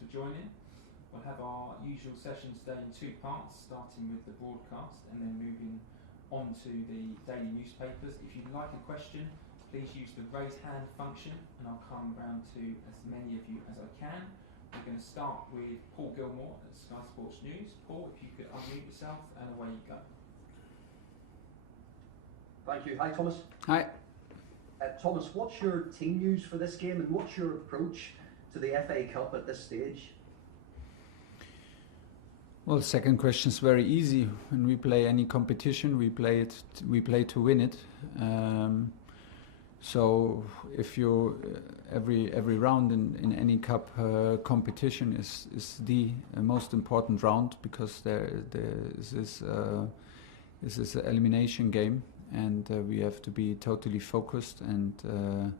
for joining. We'll have our usual session today in two parts, starting with the broadcast and then moving on to the daily newspapers. If you'd like a question, please use the raise hand function and I'll come round to as many of you as I can. We're going to start with Paul Gilmore at Sky Sports News. Paul, if you could unmute yourself and away you go. Thank you. Hi, Thomas. Hi. Thomas, what's your team news for this game and what's your approach to the FA Cup at this stage? Well, the second question is very easy. When we play any competition, we play to win it. So if you every round in any cup competition is the most important round, because this is an elimination game, and we have to be totally focused and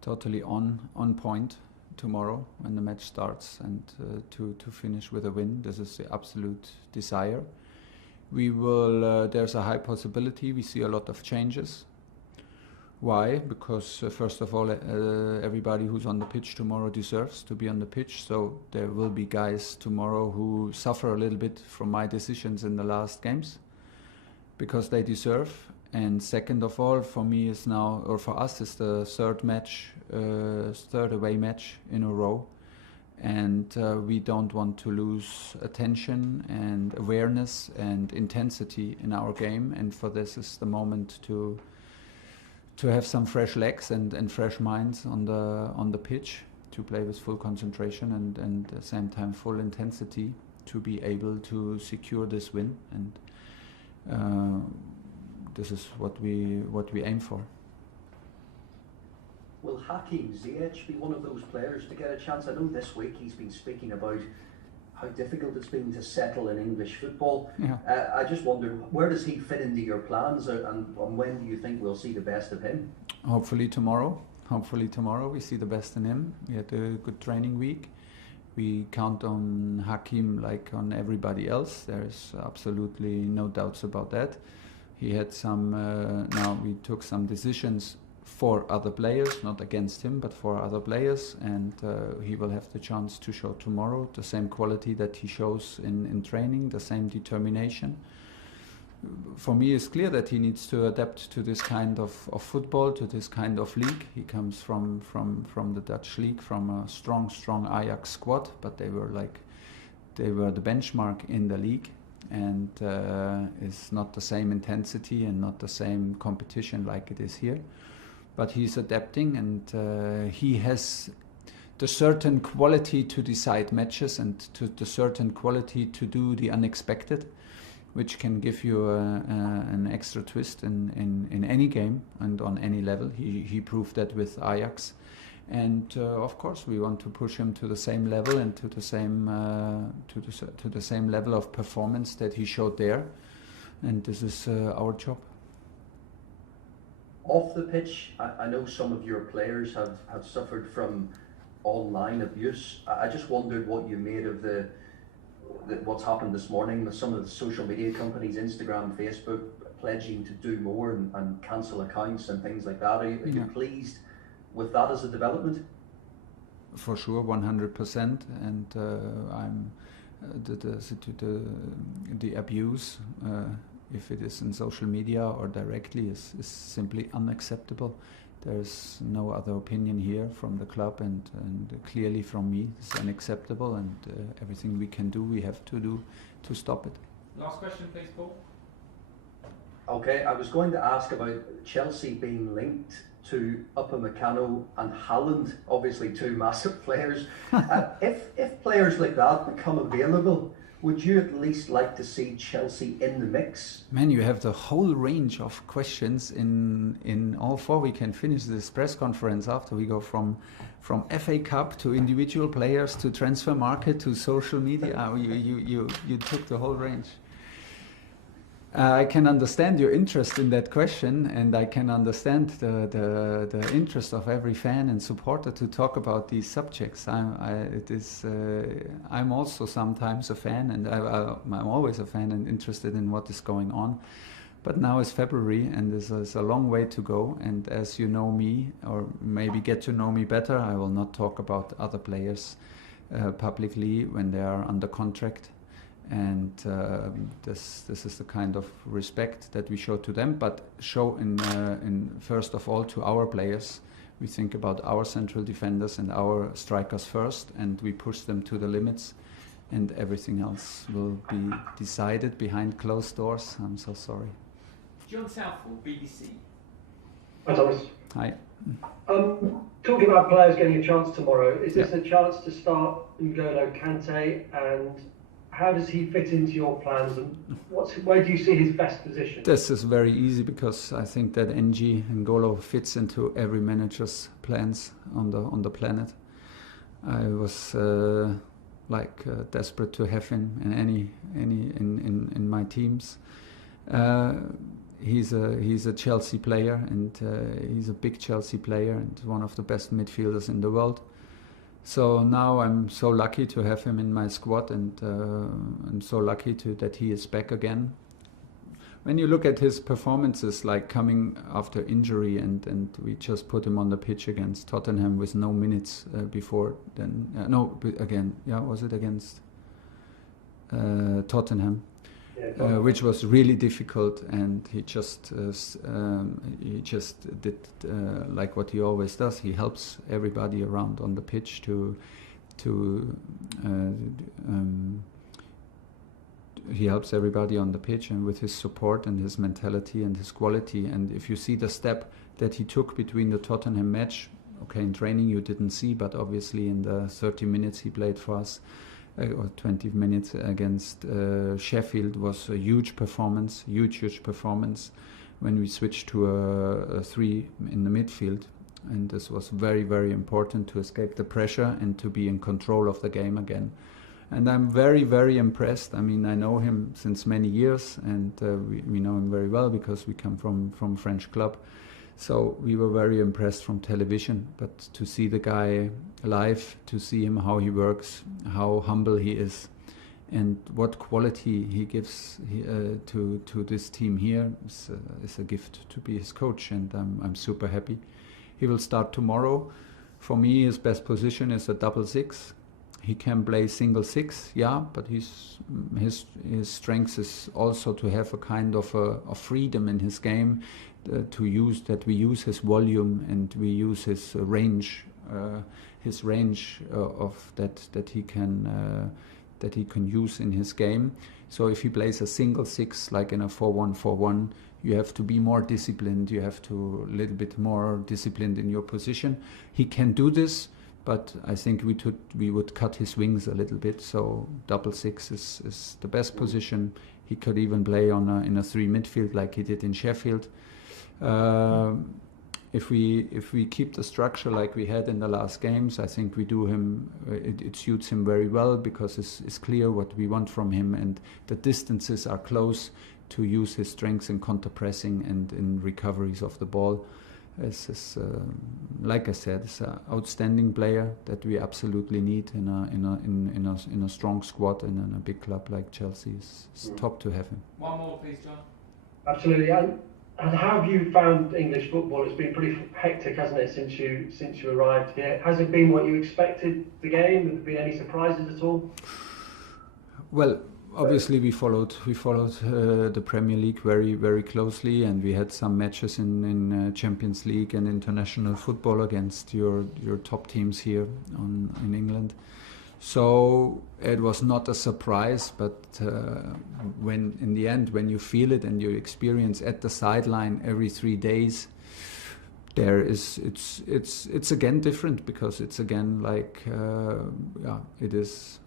totally on point tomorrow when the match starts, and to finish with a win. This is the absolute desire. We will. There's a high possibility. We see a lot of changes. Why? Because first of all, everybody who's on the pitch tomorrow deserves to be on the pitch. So there will be guys tomorrow who suffer a little bit from my decisions in the last games, because they deserve. And second of all, for me is now, or for us, is the third away match in a row, and we don't want to lose attention and awareness and intensity in our game. And for this is the moment to have some fresh legs and fresh minds on the pitch, to play with full concentration and at the same time full intensity, to be able to secure this win. And this is what we aim for. Will Hakim Ziyech be one of those players to get a chance? I know this week he's been speaking about how difficult it's been to settle in English football. Yeah. I just wonder, where does he fit into your plans, and when do you think we'll see the best of him? Hopefully tomorrow we see the best in him. We had a good training week. We count on Hakim like on everybody else. There's absolutely no doubts about that. He had now we took some decisions for other players, not against him, but for other players, and he will have the chance to show tomorrow the same quality that he shows in training, the same determination. For me, it's clear that he needs to adapt to this kind of football, to this kind of league. He comes from the Dutch league, from a strong Ajax squad, but they were the benchmark in the league, and it's not the same intensity and not the same competition like it is here. But he's adapting, and he has the certain quality to decide matches and to the certain quality to do the unexpected, which can give you an extra twist in any game and on any level. He proved that with Ajax, and of course we want to push him to the same level and to the same level of performance that he showed there, and this is our job. Off the pitch, I know some of your players have suffered from online abuse. I just wondered what you made of what's happened this morning with some of the social media companies, Instagram, Facebook, pledging to do more and cancel accounts and things like that. Are you pleased with that as a development? For sure, 100%. And I'm the abuse, if it is in social media or directly, is simply unacceptable. There's no other opinion here from the club, and clearly from me. It's unacceptable, and everything we can do, we have to do to stop it. Last question, please, Paul. Okay, I was going to ask about Chelsea being linked to Upamecano and Haaland, obviously two massive players. If players like that become available, would you at least like to see Chelsea in the mix? Man, you have the whole range of questions in all four. We can finish this press conference after we go from FA Cup to individual players to transfer market to social media. You took the whole range. I can understand your interest in that question, and I can understand the interest of every fan and supporter to talk about these subjects. I'm also sometimes a fan, and I'm always a fan and interested in what is going on. But now is February, and there's a long way to go. And as you know me, or maybe get to know me better, I will not talk about other players publicly when they are under contract. And this is the kind of respect that we show to them, but show in first of all to our players. We think about our central defenders and our strikers first, and we push them to the limits, and everything else will be decided behind closed doors. I'm so sorry. John Southall, BBC. Hi, Thomas. Hi. Talking about players getting a chance tomorrow, is this a chance to start N'Golo Kante, and how does he fit into your plans, and where do you see his best position? This is very easy because I think that N'Golo fits into every manager's plans on the planet. I was desperate to have him in my teams. He's a Chelsea player, and he's a big Chelsea player and one of the best midfielders in the world. So now I'm so lucky to have him in my squad, and I'm so lucky that he is back again. When you look at his performances, like coming after injury, and we just put him on the pitch against Tottenham with no minutes before then. Was it against Tottenham? Yeah, which was really difficult, and he just did like what he always does. He helps everybody around on the pitch he helps everybody on the pitch, and with his support and his mentality and his quality. And if you see the step that he took between the Tottenham match, okay, in training you didn't see, but obviously in the 30 minutes he played for us, or 20 minutes against Sheffield, was a huge performance, huge performance when we switched to a 3 in the midfield. And this was very, very important to escape the pressure and to be in control of the game again. And I'm very, very impressed. I mean, I know him since many years, and we know him very well because we come from French club. So we were very impressed from television, but to see the guy live, to see him how he works, how humble he is, and what quality he gives to this team here is a gift to be his coach, and I'm super happy. He will start tomorrow. For me, his best position is a 6-6. He can play single 6, but his strength is also to have a kind of a freedom in his game, we use his volume and we use his range of that he can use in his game. So if he plays a single 6 like in a 4-1-4-1, you have to be more disciplined. You have to a little bit more disciplined in your position. He can do this, but I think we would cut his wings a little bit. So 6-6 is the best position. He could even play in a 3 midfield like he did in Sheffield. If we keep the structure like we had in the last games, I think we do him. It suits him very well because it's clear what we want from him, and the distances are close to use his strengths in counter pressing and in recoveries of the ball. Like I said, it's an outstanding player that we absolutely need in a strong squad and in a big club like Chelsea. It's top to have him. One more, please, John. Absolutely. And how have you found English football? It's been pretty hectic, hasn't it, since you arrived here? Has it been what you expected, the game? Have there been any surprises at all? Well, obviously we followed the Premier League very, very closely, and we had some matches in Champions League and international football against your top teams here in England. So it was not a surprise, but when in the end, when you feel it and you experience at the sideline every 3 days, it's again different, because it's again like it is.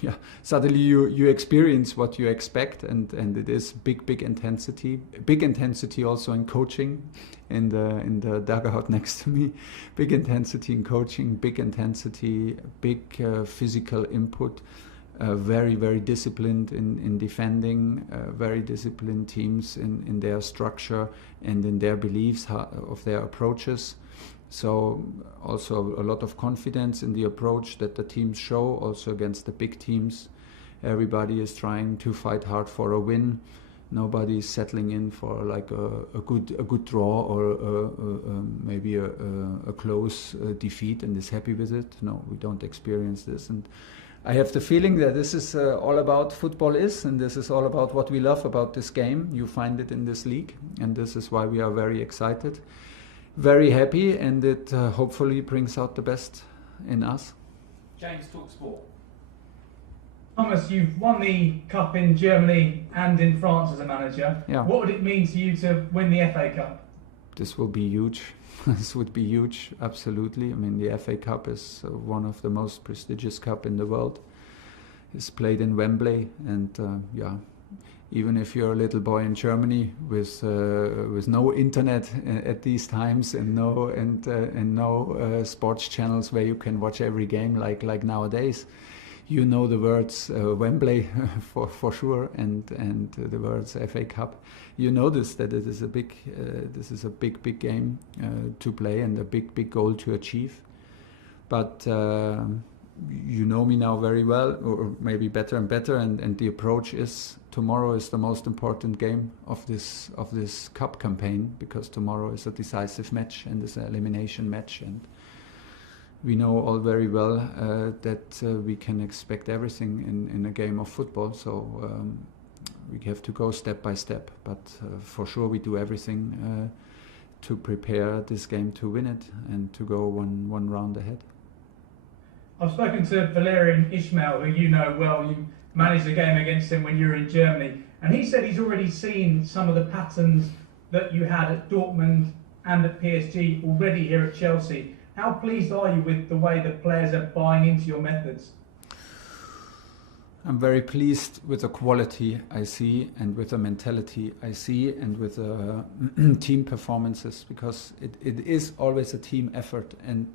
Yeah, suddenly you experience what you expect, and it is big intensity also in coaching, in the dugout next to me, big intensity in coaching, big intensity, big physical input, very, very disciplined in defending, very disciplined teams in their structure and in their beliefs of their approaches. So also a lot of confidence in the approach that the teams show, also against the big teams. Everybody is trying to fight hard for a win. Nobody is settling in for like a good draw or maybe a close defeat and is happy with it. No, we don't experience this. And I have the feeling that this is all about football and this is all about what we love about this game. You find it in this league, and this is why we are very excited, very happy, and it hopefully brings out the best in us. James, talk sport. Thomas, you've won the Cup in Germany and in France as a manager. Yeah. What would it mean to you to win the FA Cup? This will be huge. This would be huge, absolutely. I mean, the FA Cup is one of the most prestigious cup in the world. It's played in Wembley, and even if you're a little boy in Germany with no internet at these times and no sports channels where you can watch every game like nowadays, you know the words Wembley for sure, and the words FA Cup. You notice that it is a big, this is a big game to play and a big goal to achieve. But you know me now very well, or maybe better and better, and the approach is tomorrow is the most important game of this cup campaign, because tomorrow is a decisive match and it's an elimination match, and we know all very well that we can expect everything in a game of football. So we have to go step by step, but for sure we do everything to prepare this game to win it and to go one round ahead. I've spoken to Valerian Ismail, who you know well. You managed a game against him when you were in Germany, and he said he's already seen some of the patterns that you had at Dortmund and at PSG already here at Chelsea. How pleased are you with the way the players are buying into your methods? I'm very pleased with the quality I see and with the mentality I see and with the team performances, because it is always a team effort, and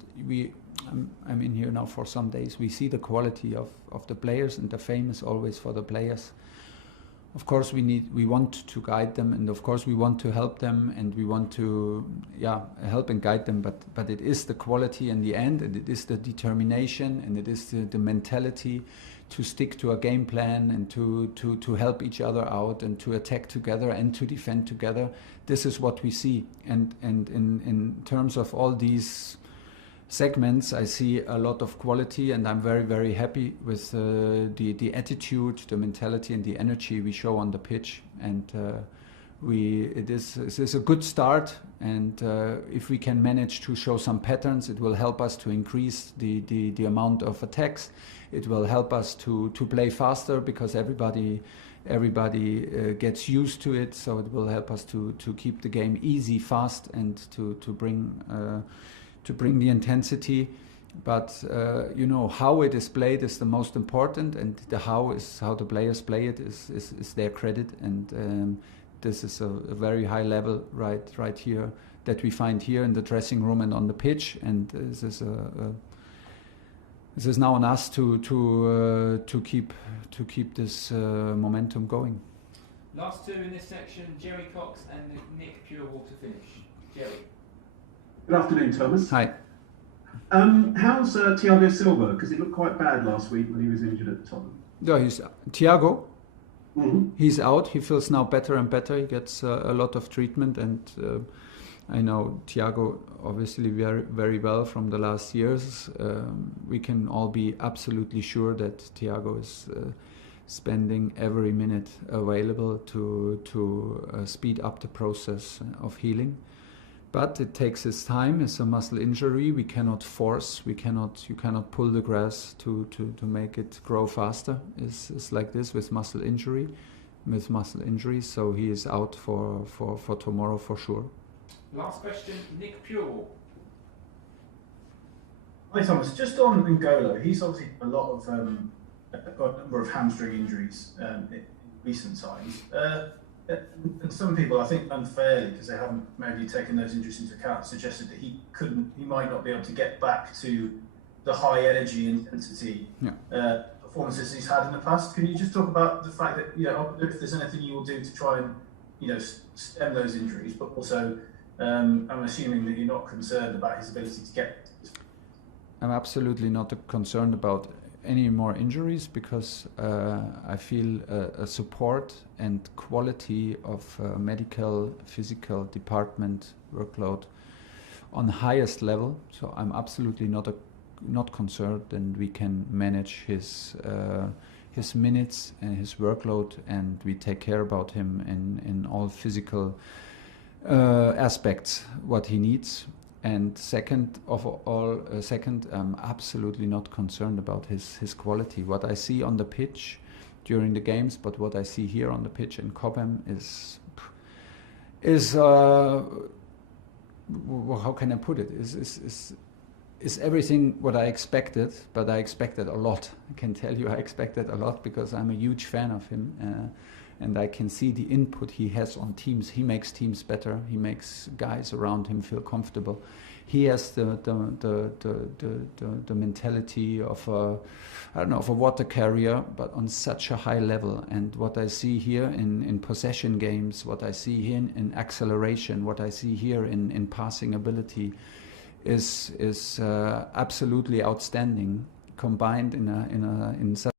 I'm in here now for some days. We see the quality of the players, and the fame is always for the players. Of course we want to guide them, and of course we want to help them, and we want to help and guide them, but it is the quality in the end, and it is the determination, and it is the mentality to stick to a game plan and to help each other out and to attack together and to defend together. This is what we see, and in terms of all these segments, I see a lot of quality, and I'm very, very happy with the attitude, the mentality, and the energy we show on the pitch. And it is a good start. And if we can manage to show some patterns, it will help us to increase the amount of attacks. It will help us to play faster, because everybody gets used to it. So it will help us to keep the game easy, fast, and to bring the intensity. But how it is played is the most important, and the how the players play it is their credit, and this is a very high level right here that we find here in the dressing room and on the pitch, and this is now on us to keep this momentum going. Last two in this section, Jerry Cox and Nick Purewater finish. Jerry. Good afternoon, Thomas. Hi. How's Thiago Silva? Because it looked quite bad last week when he was injured at Tottenham. No, he's Thiago. Mm-hmm. He's out. He feels now better and better. He gets a lot of treatment, and I know Thiago obviously very, very well from the last years. We can all be absolutely sure that Thiago is spending every minute available to speed up the process of healing. But it takes its time. It's a muscle injury. We cannot force. You cannot pull the grass to make it grow faster. It's like this with muscle injury, So he is out for tomorrow for sure. Last question, Nick Purewall. Hi Thomas, just on N'Golo, he's obviously got a number of hamstring injuries in recent times. And some people, I think unfairly, because they haven't maybe taken those injuries into account, suggested that he might not be able to get back to the high energy intensity performances he's had in the past. Can you just talk about the fact that, if there's anything you will do to try and, stem those injuries, but also I'm assuming that you're not concerned about his ability to get. I'm absolutely not concerned about any more injuries because I feel a support and quality of medical, physical department workload on the highest level. So I'm absolutely not concerned, and we can manage his minutes and his workload, and we take care about him in all physical aspects what he needs. And second, I'm absolutely not concerned about his quality. What I see on the pitch during the games, but what I see here on the pitch in Cobham is how can I put it? Is everything what I expected, but I expected a lot. I can tell you I expected a lot because I'm a huge fan of him. And I can see the input he has on teams. He makes teams better. He makes guys around him feel comfortable. He has the mentality of a water carrier, but on such a high level. And what I see here in possession games, what I see here in acceleration, what I see here in passing ability, is absolutely outstanding. Combined in such